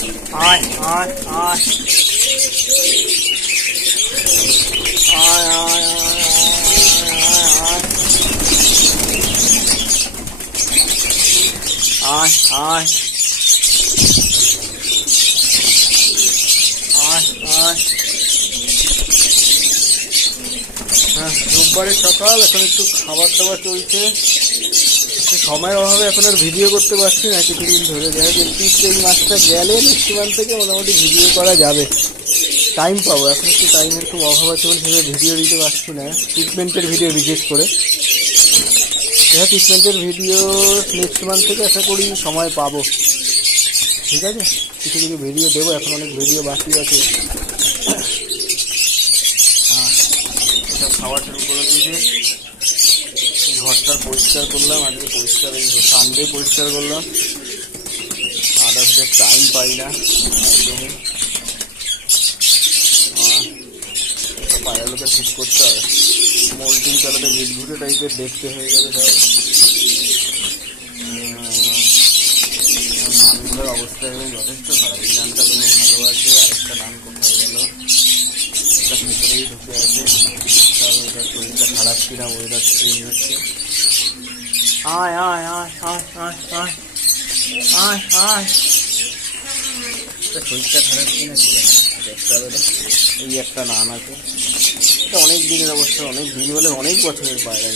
আয় আয় আয় আয় আয় আয় আয় রোববারের সকাল, এখন একটু খাবার দাবার চলছে। সময়ের অভাবে এখন আর ভিডিও করতে পারছি না কিছুদিন ধরে। যাই হোক এই মাসটা গেলে নেক্সট মান্থ থেকে মোটামুটি ভিডিও করা যাবে, টাইম পাবো। এখন একটু টাইমের খুব অভাব আছে বলে সেভাবে ভিডিও দিতে পারছি না, ট্রিটমেন্টের ভিডিও বিশেষ করে। হ্যাঁ, ট্রিটমেন্টের ভিডিও নেক্সট মান্থ থেকে আশা করি সময় পাবো। ঠিক আছে, কিছু কিছু ভিডিও দেবো, এখন অনেক ভিডিও বাকি আছে। হ্যাঁ, এসব খাওয়া শুরু করে দিয়েছে। ঘরটা পরিষ্কার করলাম আজকে, পরিষ্কার সানডে পরিষ্কার করলাম। আদার্সদের টাইম পাই না একদমই। পায়রাগুলোকে ঠিক করতে হবে, মোল্টিং চালাতে বিটঘুটে টাইপের দেখতে হয়ে যাবে সব। নানগুলোর অবস্থা এবং যথেষ্ট খারাপ। এই নানটা তুমি ভালো আছে, আরেকটা নান কোথায় গেল? এটা ভেতরেই ঢুকে আছে। কারণ এটার শরীরটা খারাপ কিনা ওয়েদার চেঞ্জ হচ্ছে। আয় আয় আয় আয় আয় আয় আয় আয়, শরীরটা খারাপ কিনা দেখতে হবে। এই একটা নান আছে, এটা অনেক দিনের অবস্থা, অনেক দিন বলে অনেক বছরের পায়রা।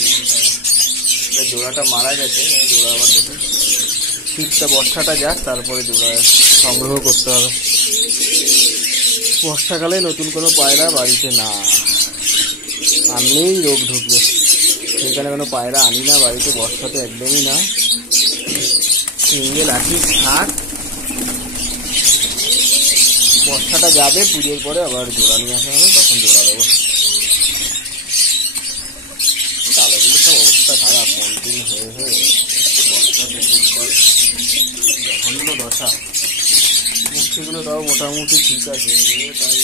এটা জোড়াটা মারা গেছে, জোড়া আবার দেখুন শীতটা বর্ষাটা যাক, তারপরে জোড়া সংগ্রহ করতে হবে। বর্ষাকালে নতুন কোনো পায়রা বাড়িতে না আনলেই রোগ ঢুকবে, সেখানে কোনো পায়রা আনি না বাড়িতে বর্ষাতে, একদমই না। সিঙ্গেল আঁকি থাক, বর্ষাটা যাবে, পুজোর পরে আবার জোড়া নিয়ে আসা হবে, তখন জোড়া দেবো। তালেগুলো সব অবস্থা খারাপ, মন্টিং হয়ে হয়ে বর্ষাতে জঘন্য দশা। মুক্তিগুলো তাও মোটামুটি ঠিক আছে, তাই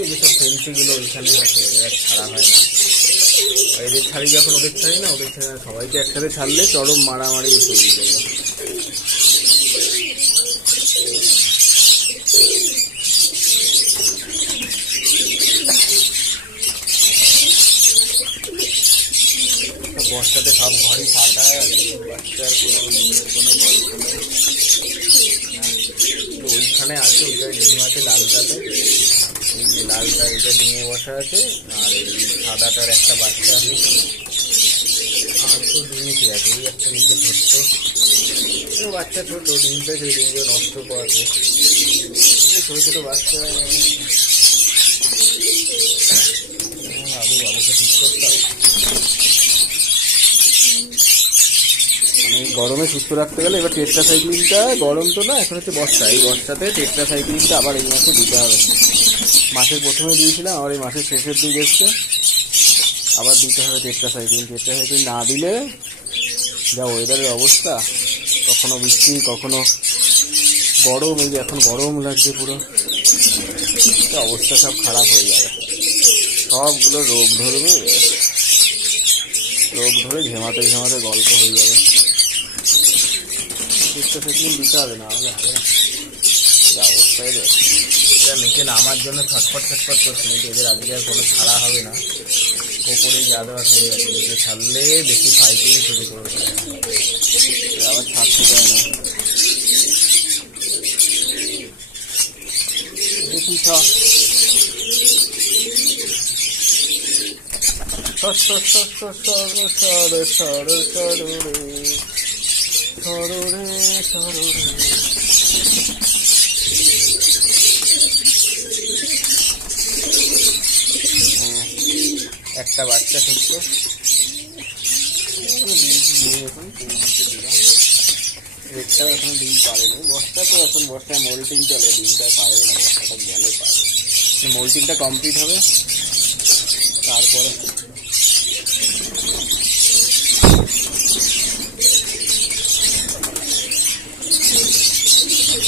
এই যেসব ফেন্সিগুলো ওইখানে আছে এদের ছাড়া হয় না। এদের ছাড়ি যখন ওদের ছাড়ি না, ওদের ছাড়ি না, সবাইকে একসাথে ছাড়লে চরম মারামারি তৈরি করবে। বর্ষাতে সব ঘরই ফাঁকা, বাচ্চার কোনো গল্প নেই। ওইখানে আছে, ওইটা ডিম আছে লালটাতে, এই যে লালটা এটা ডিমে বসা আছে, আর এই সাদাটার একটা বাচ্চা আছে। আর তো ডিমেতে আছে, ওই একটা নিচে ছোট্ট বাচ্চা, ছোট ডিমটা, সেই ডিমগুলো নষ্ট করাছে। ছোটো ছোটো বাচ্চা, বাবুকে ঠিক করতে হবে। গরমে সুস্থ রাখতে গেলে এবার টেট্রাসাইক্লিনটা, গরম তো না, এখন হচ্ছে বর্ষা, এই বর্ষাতে টেট্রাসাইক্লিনটা আবার এই মাসে দিতে হবে। মাসের প্রথমে দিয়েছিলাম, আবার এই মাসের শেষের দিকে এসছে, আবার দিতে হবে টেট্রাসাইক্লিন। টেট্রাসাইক্লিন না দিলে যা ওয়েদারের অবস্থা, কখনো বৃষ্টি কখনো গরম, এই যে এখন গরম লাগছে পুরো, অবস্থা সব খারাপ হয়ে যাবে। সবগুলো রোগ ধরবে, রোগ ধরে ঝেমাতে ঝেমাতে গল্প হয়ে যাবে। টেট্রাসাইক্লিন দিতে হবে, না হলে হবে না। যা অবস্থায় এরা নিচে নামার জন্য ছটফট করছে, কিন্তু এদের আজকে আর কোনো ছাড়া হবে না, ওপরে যা দেওয়া হয়ে গেছে। নিচে ছাড়লে বেশি ফাইটিং শুরু করবে, আবার ছাড়তে চায় না। দেখি একটা বাচ্চা ছোট্ট, রেডটাও এখনো ডিম পারেনি। বর্ষা তো এখন, বর্ষায় মোল্টিং চলে, ডিমটা পারে না, বর্ষাটা গেলে পারে। মোল্টিংটা কমপ্লিট হবে, তারপরে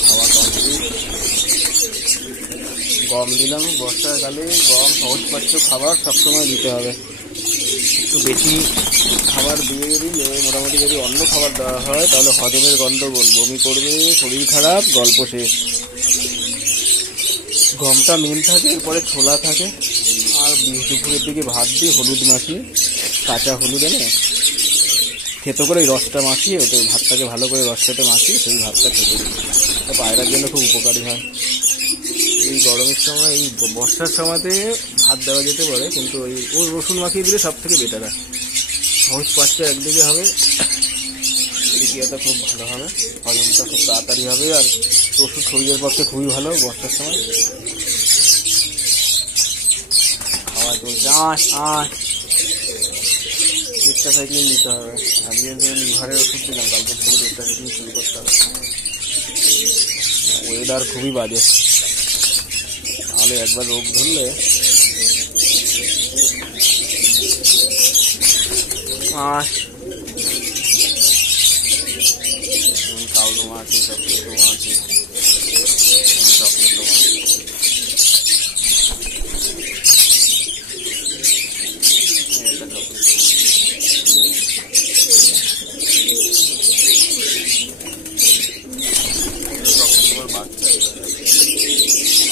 খাওয়া কমপ্লিট। গম দিলাম বর্ষাকালে, গম সহজ পাচ্ছ খাবার সবসময় দিতে হবে, একটু বেশি খাবার দিয়ে দিলে মোটামুটি যদি অন্য খাবার দেওয়া হয় তাহলে হজমের গন্ডগোল, বমি করবে, শরীর খারাপ, গল্প শেষ। গমটা মেন থাকে, এরপরে ছোলা থাকে, আর দুপুরের দিকে ভাত দিয়ে হলুদ মাখিয়ে, কাঁচা হলুদ এনে খেতে করে ওই রসটা মাখিয়ে, ওতে ভাতটাকে ভালো করে রসটাতে মাখিয়ে সেই ভাতটা খেতে দিই। পায়রার জন্য খুব উপকারী হয়। এই গরমের সময়, এই বর্ষার সময়তে ভাত দেওয়া যেতে পারে, কিন্তু ওই রসুন মাখিয়ে দিলে সব থেকে বেটার হয়। সহজ পাঁচটা একদিকে হবে, দ্বিতীয়টা খুব ভালো হবে, হজমটা খুব তাড়াতাড়ি হবে, আর রসুন শরীরের পক্ষে খুবই ভালো বর্ষার সময়। খাওয়া চলছে টেট্রাসাইক্লিন দিতে হবে। আজকে লিভারের ওষুধ দিলাম, কালকে থেকে টেট্রাসাইক্লিন শুরু করতে হবে। ওয়েদার খুবই বাজে, তাহলে একবার রোগ ধরলে কাউলো মাছ, চকলেট মাছ, চকলেট মাছ। বাচ্চা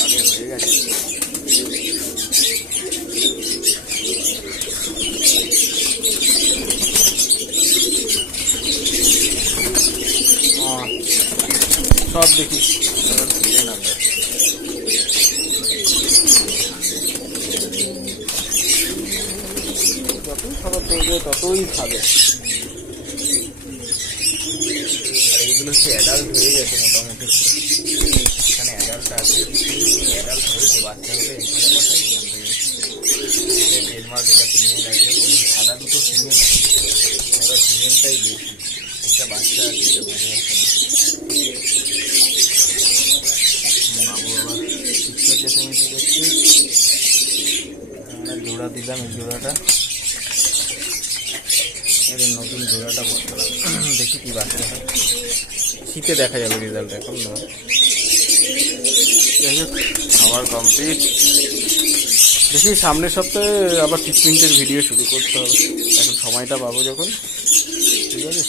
আগে হয়ে গেছে। সব দেখি না, যতই খাবার দেবে ততই খাবে। আর এইগুলো হচ্ছে অ্যাডাল্ট হয়ে গেছে মোটামুটি, এখানে অ্যাডাল্ট আছে, অ্যাডাল্ট হয়েছে, বাচ্চা হলে এখানে কথাই জানতে গেছে। ডেনমার্ক এটা ফিমেল আছে, ওই সাদা দুটো ফিমেল, এবার ফিমেলটাই বেশি, একটা বাচ্চা আছে, এটা বোঝা যাচ্ছে না। বাবু আবার শিক্ষা চেঁচামেচি করছে, জোড়া দিলাম, এই জোড়াটা এদের নতুন জোড়াটা বসালাম, দেখি কি বাচ্চা হয়। শীতে দেখা যাবে রেজাল্ট, এখন না। যাই হোক, খাবার কমপ্লিট। দেখি সামনের সপ্তাহে আবার ট্রিটমেন্টের ভিডিও শুরু করতে হবে, এখন সময়টা পাবো যখন। ঠিক আছে।